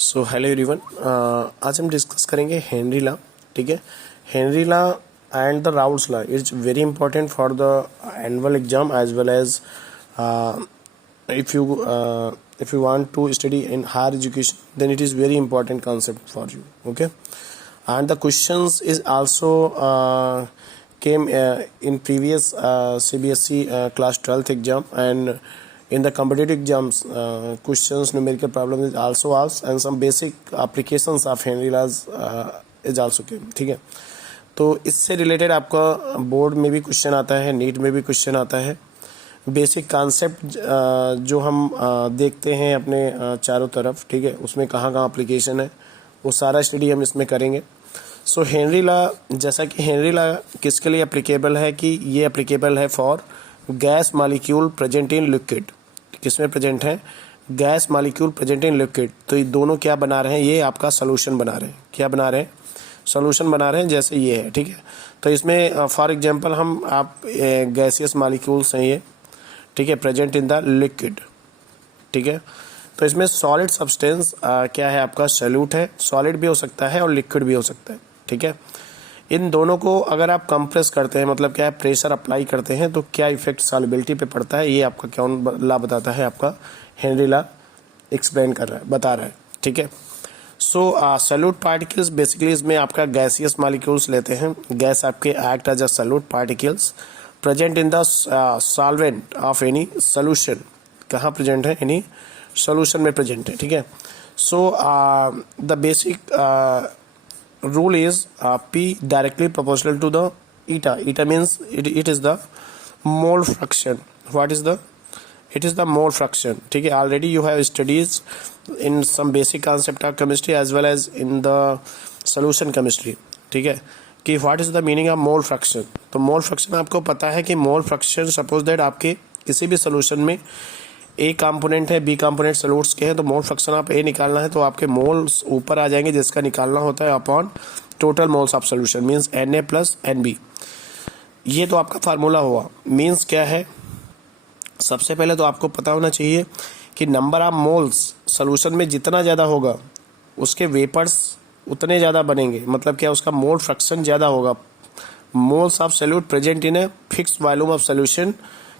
So hello everyone, आज हम discuss करेंगे हेनरी लॉ. ठीक है, Henry law and the Raoult's law is very important for the annual exam as well as if you want to study in higher education, then it is very important concept for you. Okay, and the questions is also came in previous CBSE class 12th exam, and in the competitive exams questions numerical problem is also asked, and some basic applications of Henry laws is also came. ठीक है, तो इससे related आपका board में भी question आता है, NEET में भी क्वेश्चन आता है. बेसिक कॉन्सेप्ट जो हम देखते हैं अपने चारों तरफ, ठीक है, उसमें कहाँ कहाँ एप्लीकेशन है वो सारा स्टडी हम इसमें करेंगे. सो हेनरी लॉ, जैसा कि हेनरी लॉ किसके लिए एप्लीकेबल है कि ये एप्लीकेबल है for gas molecule present in liquid. किसमें प्रेजेंट है? Gas molecule present in liquid. तो ये दोनों क्या बना रहे हैं? ये आपका सोल्यूशन बना रहे हैं. क्या बना रहे हैं? सोल्यूशन बना रहे हैं. जैसे ये है, ठीक है, तो इसमें फॉर एग्जांपल हम आप गैसियस मॉलिक्यूल्स हैं ये, ठीक है, प्रेजेंट इन द लिक्विड. ठीक है, तो इसमें सॉलिड सब्सटेंस क्या है आपका? सॉल्यूट है. सॉलिड भी हो सकता है और लिक्विड भी हो सकता है. ठीक है, इन दोनों को अगर आप कंप्रेस करते हैं, मतलब क्या है, प्रेशर अप्लाई करते हैं, तो क्या इफेक्ट सॉल्युबिलिटी पे पड़ता है, ये आपका कौन लॉ बताता है? आपका हेनरी लॉ एक्सप्लेन कर रहा है, बता रहा है. ठीक है, सो सॉल्यूट पार्टिकल्स बेसिकली इसमें आपका गैसियस मॉलिक्यूल्स लेते हैं. गैस आपके act as a solute particles present in the solvent of any solution. कहाँ प्रेजेंट है? एनी सोल्यूशन में प्रेजेंट है. ठीक है, so the basic rule is P directly proportional to the eta. Eta means it is the mole fraction. What is the? It is the mole fraction. ठीक है, already you have studies in some basic concept of chemistry as well as in the solution chemistry. ठीक है, कि what is the meaning of mole fraction. तो mole fraction आपको पता है कि mole fraction suppose that आपके किसी भी solution में ए कंपोनेंट है, बी कंपोनेंट सॉल्यूट्स के हैं, तो मोल फ्रैक्शन आप ए निकालना है तो आपके मोल्स ऊपर आ जाएंगे जिसका निकालना होता है upon total moles of solution, means Na plus Nb. ये तो आपका फार्मूला हुआ. मींस क्या है? सबसे पहले तो आपको पता होना चाहिए कि नंबर ऑफ मोल्स सॉल्यूशन में जितना ज़्यादा होगा उसके वेपर्स उतने ज़्यादा बनेंगे. मतलब क्या? उसका मोल फ्रैक्शन ज़्यादा होगा. Moles of solute present in a fix volume of solution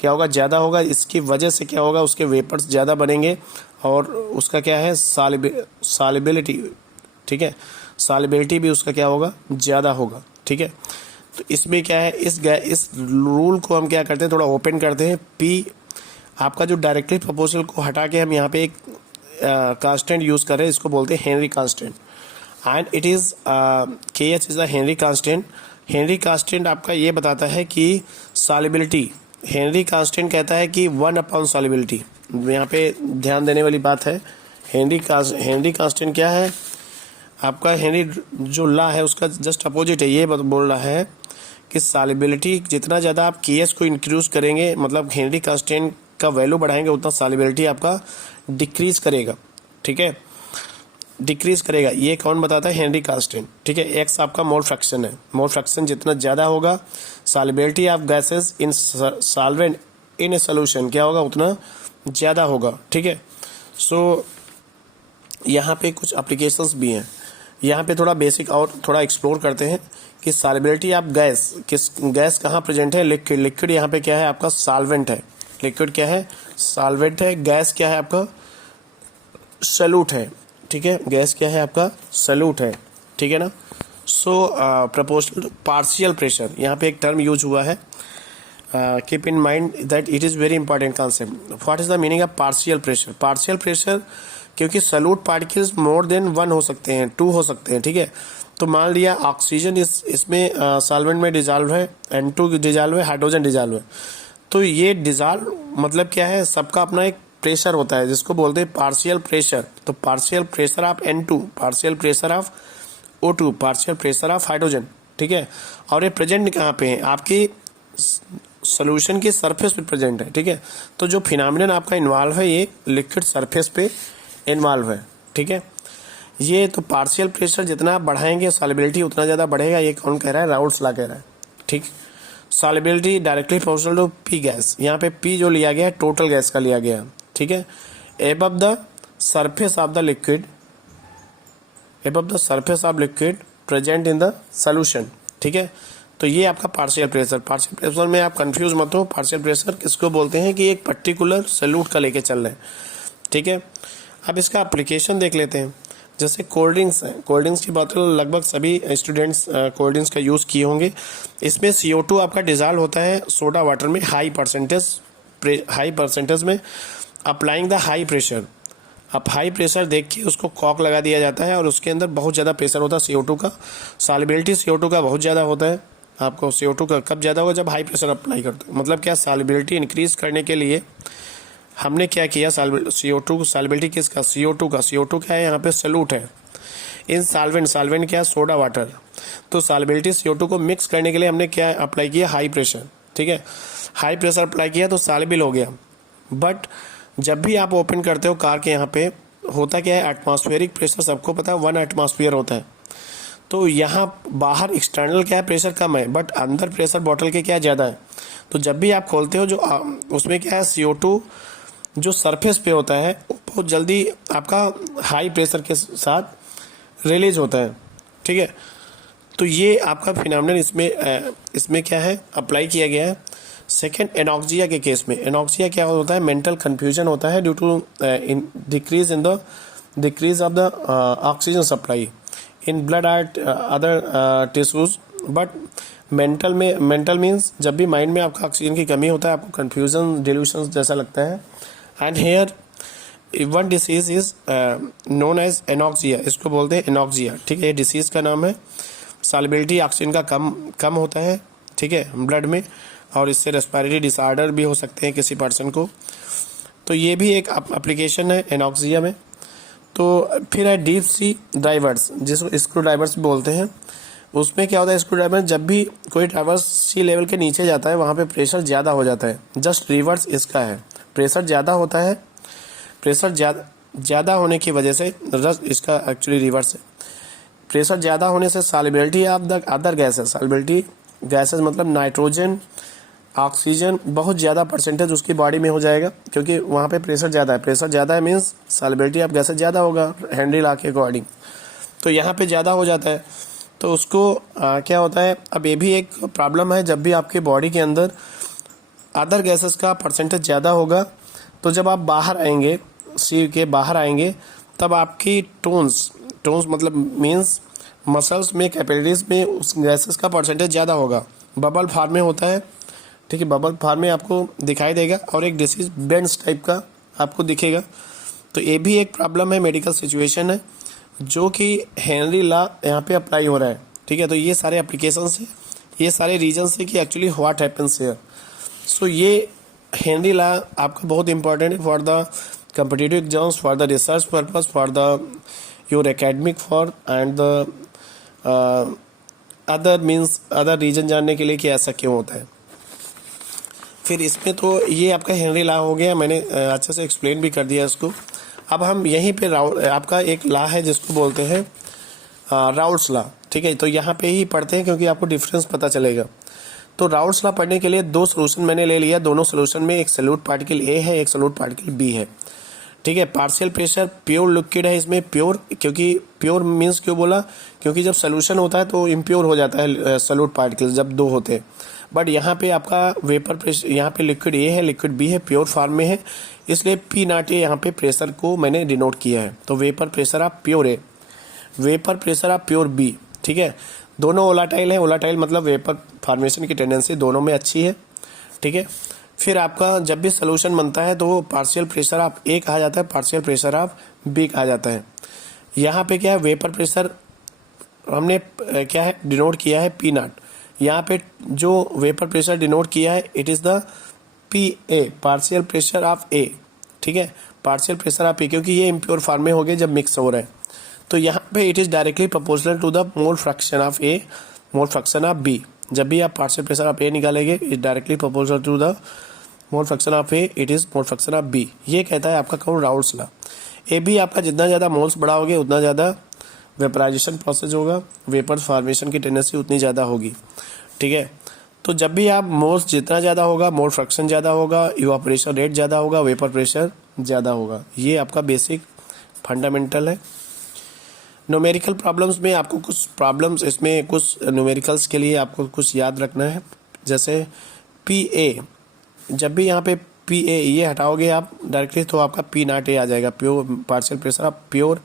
क्या होगा? ज़्यादा होगा. इसकी वजह से क्या होगा? उसके वेपर्स ज़्यादा बनेंगे और उसका क्या है? सॉल्युबिलिटी. ठीक है, सॉल्युबिलिटी भी उसका क्या होगा? ज़्यादा होगा. ठीक है, तो इसमें क्या है? इस रूल को हम क्या करते हैं? थोड़ा ओपन करते हैं. पी आपका जो डायरेक्टली प्रोपोर्शनल को हटा के हम यहाँ पे एक कांस्टेंट यूज़ कर रहे हैं, इसको बोलते हैं Henry constant. And it is KH is the Henry constant. Henry constant आपका ये बताता है कि सॉल्युबिलिटी, हेनरी कांस्टेंट कहता है कि 1 अपॉन सॉल्युबिलिटी. यहाँ पे ध्यान देने वाली बात है. हेनरी कांस्टेंट क्या है आपका? हेनरी जो लॉ है उसका जस्ट अपोजिट है. ये बोल रहा है कि सॉल्युबिलिटी जितना ज़्यादा आप KS को इंक्रीज करेंगे, मतलब हेनरी कांस्टेंट का वैल्यू बढ़ाएंगे, उतना सॉल्युबिलिटी आपका डिक्रीज करेगा. ठीक है, डिक्रीज करेगा. ये कौन बताता है? Henry constant. ठीक है, एक्स आपका मोल फ्रैक्शन है. मोल फ्रैक्शन जितना ज़्यादा होगा, solubility of gases in solvent in a solution क्या होगा? उतना ज़्यादा होगा. ठीक है, सो यहाँ पे कुछ एप्लीकेशंस भी हैं. यहाँ पे थोड़ा बेसिक और थोड़ा एक्सप्लोर करते हैं कि सॉल्युबिलिटी ऑफ गैस कहाँ प्रेजेंट है? लिक्विड. लिक्विड यहाँ पे क्या है? आपका सॉल्वेंट है. लिक्विड क्या है? सॉल्वेंट है. गैस क्या है? आपका सॉल्यूट है. ठीक है, गैस क्या है? आपका सॉल्यूट है. ठीक है ना. सो प्रोपोर्शनल पार्शियल प्रेशर, यहाँ पे एक टर्म यूज हुआ है. Keep in mind that it is very important concept. What is the meaning of partial pressure? Partial pressure क्योंकि सॉल्यूट पार्टिकल्स मोर देन 1 हो सकते हैं, 2 हो सकते हैं. ठीक है, तो मान लिया ऑक्सीजन इसमें सॉल्वेंट में डिजॉल्व है, N2 डिजॉल्व है, हाइड्रोजन डिजॉल्व है. तो ये डिजॉल्व मतलब क्या है? सबका अपना एक प्रेशर होता है जिसको बोलते हैं पार्शियल प्रेशर. तो partial pressure of N2, partial pressure of O2, partial pressure of hydrogen. ठीक है, और ये प्रेजेंट कहाँ पे है? आपकी सोल्यूशन की सरफेस पे प्रेजेंट है. ठीक है, तो जो फिनोमिनन आपका इन्वॉल्व है ये लिक्विड सरफेस पे इन्वॉल्व है. ठीक है, ये तो पार्शियल प्रेशर जितना बढ़ाएंगे सॉल्युबिलिटी उतना ज़्यादा बढ़ेगा. ये कौन कह रहा है? राउल्स लॉ कह रहा है. ठीक, solubility directly proportional to P gas. यहाँ पे P जो लिया गया है टोटल गैस का लिया गया है. ठीक है, above the surface of the liquid above the surface of liquid present in the solution, ठीक है। तो ये आपका पार्शियल प्रेशर। पार्शियल प्रेशर में आप कंफ्यूज मत हो, पार्शियल प्रेशर किसको बोलते हैं कि एक पर्टिकुलर सॉल्यूट का लेके चल रहे हैं, ठीक है। अब इसका एप्लीकेशन देख लेते हैं। जैसे कोल्ड ड्रिंक्स है, कोल्ड ड्रिंक्स की बोतल लगभग सभी स्टूडेंट्स कोल्ड ड्रिंक्स का यूज़ किए होंगे। इसमें CO2 आपका डिजॉल्व होता है सोडा वाटर में हाई परसेंटेज में, अप्लाइंग द हाई प्रेशर। अब हाई प्रेशर देख के उसको कॉक लगा दिया जाता है और उसके अंदर बहुत ज़्यादा प्रेशर होता है CO2 का। सॉल्युबिलिटी CO2 का बहुत ज़्यादा होता है। आपको CO2 का कब ज़्यादा होगा, जब हाई प्रेशर अप्लाई करते हो। मतलब क्या, सॉल्युबिलिटी इंक्रीज करने के लिए हमने क्या किया, CO2 सॉल्युबिलिटी किसका, CO2 का। CO2 क्या है, यहाँ पे सॉल्यूट है। इन सॉल्वेंट क्या है, सोडा वाटर। तो सॉल्युबिलिटी CO2 को मिक्स करने के लिए हमने क्या अप्लाई किया, हाई प्रेशर, ठीक है। हाई प्रेशर अप्लाई किया तो सॉल्युबल हो गया। बट जब भी आप ओपन करते हो कार के, यहाँ पे होता क्या है, एटमॉस्फेरिक प्रेशर सबको पता है 1 एटमॉस्फेयर होता है। तो यहाँ बाहर एक्सटर्नल क्या है, प्रेशर कम है, बट अंदर प्रेशर बॉटल के क्या ज़्यादा है। तो जब भी आप खोलते हो जो उसमें क्या है, CO2 जो सरफेस पे होता है वो बहुत जल्दी आपका हाई प्रेशर के साथ रिलीज होता है, ठीक है। तो ये आपका फिनोमेनन इसमें क्या है, अप्लाई किया गया है। सेकेंड, एनॉक्सिया के केस में, एनॉक्सिया क्या होता है, मेंटल कन्फ्यूजन होता है due to decrease of the oxygen supply in blood at other tissues. But mental means जब भी माइंड में आपका ऑक्सीजन की कमी होता है, आपको कन्फ्यूजन, डिल्यूशन जैसा लगता है। And here one disease is known as anoxia, इसको बोलते हैं एनॉक्सिया, ठीक है। ये डिसीज का नाम है। सॉल्युबिलिटी ऑक्सीजन का कम होता है, ठीक है, ब्लड में, और इससे रेस्पिरेटरी डिसऑर्डर भी हो सकते हैं किसी पर्सन को। तो ये भी एक एप्लीकेशन है एनॉक्सिया में। तो फिर है डीप सी ड्राइवर्स, जिसको स्क्रू ड्राइवर्स बोलते हैं। उसमें क्या होता है, स्क्रू ड्राइवर जब भी कोई ड्राइवर सी लेवल के नीचे जाता है वहाँ पे प्रेशर ज़्यादा हो जाता है। जस्ट रिवर्स इसका है, प्रेशर ज़्यादा होता है। प्रेशर ज़्यादा होने की वजह से, इसका एक्चुअली रिवर्स है। प्रेशर ज़्यादा होने से solubility of the other gases, solubility gases मतलब नाइट्रोजन, ऑक्सीजन, बहुत ज़्यादा परसेंटेज उसकी बॉडी में हो जाएगा, क्योंकि वहाँ पे प्रेशर ज़्यादा है। प्रेशर ज़्यादा है मीन्स सॉल्युबिलिटी ऑफ गैसेस ज़्यादा होगा हेनरी लॉ के अकॉर्डिंग। तो यहाँ पे ज़्यादा हो जाता है। तो उसको क्या होता है, अब ये भी एक प्रॉब्लम है, जब भी आपके बॉडी के अंदर अदर गैसेस का परसेंटेज ज़्यादा होगा, तो जब आप बाहर आएंगे, सी के बाहर आएंगे, तब आपकी टोन्स मतलब मीन्स मसल्स में, कैपिलरीज में उस गैसेस का परसेंटेज ज़्यादा होगा। बबल फॉर्म में होता है, ठीक है, बबल फॉर्म में आपको दिखाई देगा, और एक डिसीज बेंड्स टाइप का आपको दिखेगा। तो ये भी एक प्रॉब्लम है, मेडिकल सिचुएशन है, जो कि हेनरी लॉ यहाँ पे अप्लाई हो रहा है, ठीक है। तो ये सारे एप्लीकेशंस है, ये सारे रीजन्स है कि actually what happens here. So ये हेनरी लॉ आपका बहुत इंपॉर्टेंट है for the competitive exams, for the research purpose, for the your academic, for and the other reason जानने के लिए कि ऐसा क्यों होता है। फिर इसमें तो ये आपका हेनरी लॉ हो गया, मैंने अच्छे से एक्सप्लेन भी कर दिया इसको। अब हम यहीं पे आपका एक लॉ है जिसको बोलते हैं राउल्ट्स लॉ, ठीक है। तो यहाँ पे ही पढ़ते हैं क्योंकि आपको डिफरेंस पता चलेगा। तो राउल्ट्स लॉ पढ़ने के लिए 2 सोल्यूशन मैंने ले लिया। दोनों सोल्यूशन में एक सॉल्यूट पार्टिकल ए है, एक सॉल्यूट पार्टिकल बी है, ठीक है। पार्शियल प्रेशर प्योर लिक्विड है इसमें, प्योर, क्योंकि प्योर मीन्स क्यों बोला, क्योंकि जब सोल्यूशन होता है तो इम्प्योर हो जाता है सॉल्यूट पार्टिकल जब 2 होते हैं। बट यहाँ पे आपका वेपर प्रेशर, यहाँ पे लिक्विड ए है, लिक्विड बी है, प्योर फॉर्म में है, इसलिए P0 ए यहाँ पे प्रेशर को मैंने डिनोट किया है। तो vapour pressure of pure A, vapour pressure of pure B, ठीक है। दोनों वोलाटाइल है, वोलाटाइल मतलब वेपर फॉर्मेशन की टेंडेंसी दोनों में अच्छी है, ठीक है। फिर आपका जब भी सोल्यूशन बनता है तो पार्शियल प्रेशर ऑफ ए कहा जाता है, पार्शियल प्रेशर ऑफ बी कहा जाता है। यहाँ पे क्या है, वेपर प्रेशर हमने क्या है डिनोट किया है P0। यहाँ पे जो वेपर प्रेशर डिनोट किया है it is the PA, partial pressure of A, ठीक है, पार्शियल प्रेशर ऑफ ए, क्योंकि ये इम्प्योर फॉर्म में हो गए जब मिक्स हो रहा है। तो यहाँ पे it is directly proportional to the mole fraction of A, mole fraction of B. जब भी आप पार्शियल प्रेशर ऑफ ए निकालेंगे, it directly proportional to the mole fraction of A, it is mole fraction of B. ये कहता है आपका कौन, Raoult's law. ए भी आपका जितना ज़्यादा मोल्स बढ़ाओगे उतना ज़्यादा वेपराइजेशन प्रोसेस होगा, वेपर फॉर्मेशन की टेंडेंसी उतनी ज़्यादा होगी, ठीक है। तो जब भी आप मोल्स जितना ज़्यादा होगा, मोल फ्रैक्शन ज़्यादा होगा, इवापोरेशन रेट ज़्यादा होगा, वेपर प्रेशर ज़्यादा होगा। ये आपका बेसिक फंडामेंटल है। न्यूमेरिकल प्रॉब्लम्स में आपको कुछ प्रॉब्लम्स, इसमें कुछ न्यूमेरिकल्स के लिए आपको कुछ याद रखना है। जैसे पी ए, जब भी यहाँ पे पी ए ये हटाओगे आप डायरेक्टली तो आपका पी नॉट ए आ जाएगा, pure partial pressure of pure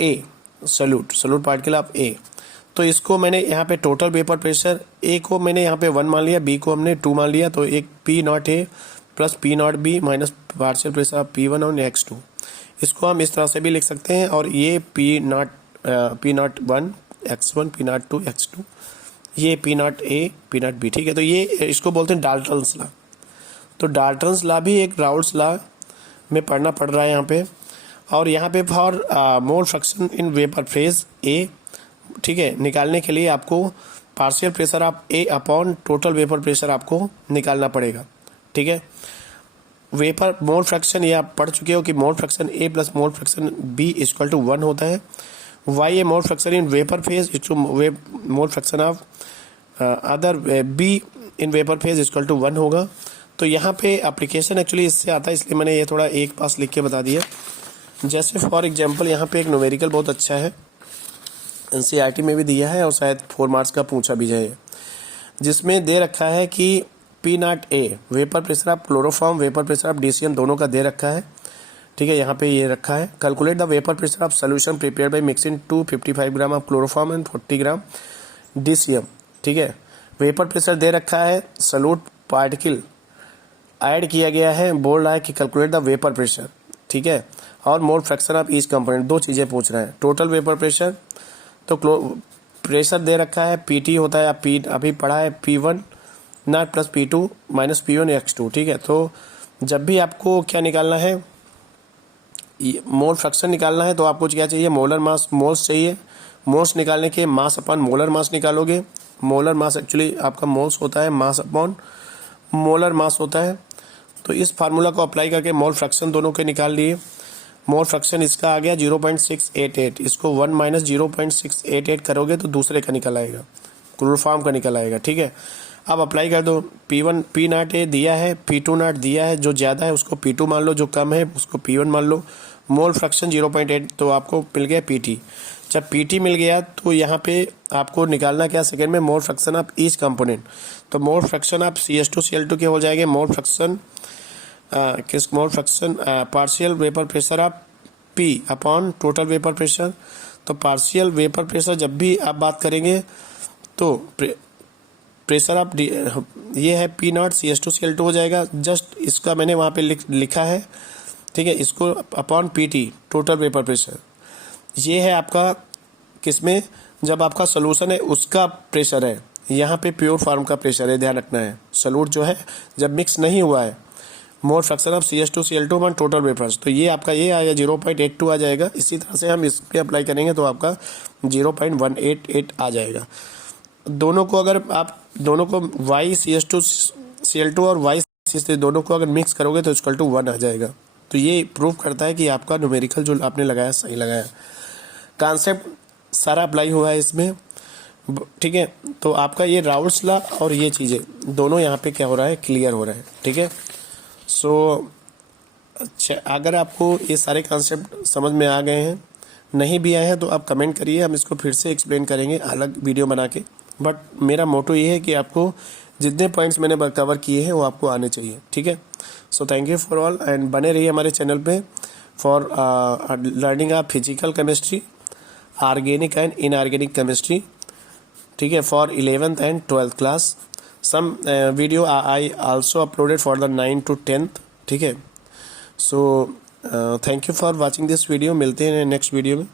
A, solute particle of A. तो इसको मैंने यहाँ पे टोटल वेपर प्रेशर ए को मैंने यहाँ पे 1 मान लिया, बी को हमने 2 मान लिया, तो एक P not a plus P not be minus partial pressure of P1 और X2। इसको हम इस तरह से भी लिख सकते हैं, और ये P not 1 X1 P not 2 X2, ये P not A P not be. ठीक है, तो ये इसको बोलते हैं डाल्टन्स लॉ। तो डाल्टन्स लॉ भी एक राउल्ट्स लॉ में पढ़ना पड़ रहा है यहाँ पे। और यहाँ पे for mole fraction in vapour phase A, ठीक है, निकालने के लिए आपको partial pressure of A upon total vapour pressure आपको निकालना पड़ेगा। ठीक है, वेपर मोल फ्रैक्शन ये आप पढ़ चुके हो कि mole fraction A plus mole fraction B equal to 1 होता है। Y A mole fraction in vapour phase is to mole fraction of other B in vapour phase equal to 1 होगा। तो यहाँ पे एप्लीकेशन एक्चुअली इससे आता है, इसलिए मैंने ये थोड़ा एक पास लिख के बता दिया। जैसे फॉर एग्जांपल यहाँ पे एक न्यूमेरिकल बहुत अच्छा है, एनसीईआरटी में भी दिया है और शायद 4 मार्क्स का पूछा भी जाए, जिसमें दे रखा है कि P not a vapour pressure of chloroform, vapour pressure of DCM दोनों का दे रखा है। ठीक है, यहाँ पे ये रखा है calculate the vapour pressure of solution prepare by mixing 255 gram of chloroform and 40 gram DCM. ठीक है, वेपर प्रेशर दे रखा है, सॉल्यूट पार्टिकल ऐड किया गया है, बोल रहा है कि कैलकुलेट द वेपर प्रेशर। ठीक है, और मोल फ्रैक्शन ऑफ ईच कंपोनेंट, दो चीज़ें पूछ रहा है। टोटल वेपर प्रेशर, तो प्रेशर दे रखा है पीटी होता है, पी अभी पढ़ा है P1 not plus P2 minus P1 X2। ठीक है, तो जब भी आपको क्या निकालना है, मोल फ्रैक्शन निकालना है, तो आपको क्या चाहिए, मोलर मास, मोल्स चाहिए। मोल्स निकालने के मास अपॉन मोलर मास निकालोगे। मोलर मास एक्चुअली आपका मोल्स होता है, मास अपॉन मोलर मास होता है। तो इस फार्मूला को अप्लाई करके मोल फ्रैक्शन दोनों के निकाल लिए। मोल फ्रैक्शन इसका आ गया 0.688, इसको 1 माइनस 0.688 करोगे तो दूसरे का निकल आएगा, क्लोरोफॉर्म का निकल आएगा। ठीक है, अब अप्लाई कर दो। P1 पी नॉट ए दिया है, P2 नॉट दिया है, जो ज़्यादा है उसको P2 मान लो, जो कम है उसको P1 मान लो। मोल फ्रैक्शन 0.8, तो आपको मिल गया PT। जब PT मिल गया तो यहाँ पे आपको निकालना क्या, सेकेंड में मोल फ्रैक्शन ऑफ ईच कंपोनेंट। तो मोल फ्रैक्शन ऑफ CH2Cl2 के हो जाएंगे mole fraction mole fraction partial vapour pressure of P upon total vapour pressure. तो पार्शियल वेपर प्रेशर जब भी आप बात करेंगे तो प्रेशर ऑफ ये है P नॉट CH2Cl2 हो जाएगा। जस्ट इसका मैंने वहाँ पे लिखा है। ठीक है, इसको upon PT total vapour pressure, ये है आपका किसमें, जब आपका सोल्यूशन है उसका प्रेशर है, यहाँ पे प्योर फॉर्म का प्रेशर है, ध्यान रखना है। सॉल्यूट जो है जब मिक्स नहीं हुआ है, mole fraction of CH2Cl2 one total vapours, तो ये आपका ये आएगा 0.82 आ जाएगा। इसी तरह से हम इस पे अप्लाई करेंगे तो आपका 0.188 आ जाएगा। दोनों को अगर आप दोनों को CH2Cl2 और CH दोनों को अगर मिक्स करोगे तो इक्वल टू 1 आ जाएगा। तो ये प्रूव करता है कि आपका न्यूमेरिकल जो आपने लगाया सही लगाया, कॉन्सेप्ट सारा अप्लाई हुआ है इसमें। ठीक है, तो आपका ये राउल्ट्स लॉ और ये चीज़ें दोनों यहाँ पे क्या हो रहा है, क्लियर हो रहा है। ठीक है, सो अच्छा, अगर आपको ये सारे कॉन्सेप्ट समझ में आ गए हैं, नहीं भी आए हैं तो आप कमेंट करिए, हम इसको फिर से एक्सप्लेन करेंगे अलग वीडियो बना के। बट मेरा मोटो ये है कि आपको जितने पॉइंट्स मैंने कवर किए हैं वो आपको आने चाहिए। ठीक है, so thank you for all and बने रहिए हमारे चैनल पे for learning of physical chemistry, organic and inorganic chemistry. ठीक है, for 11th and 12th class. Some video I also uploaded for the 9th to 10th। ठीक है, so thank you for watching this video. मिलते हैं next video में।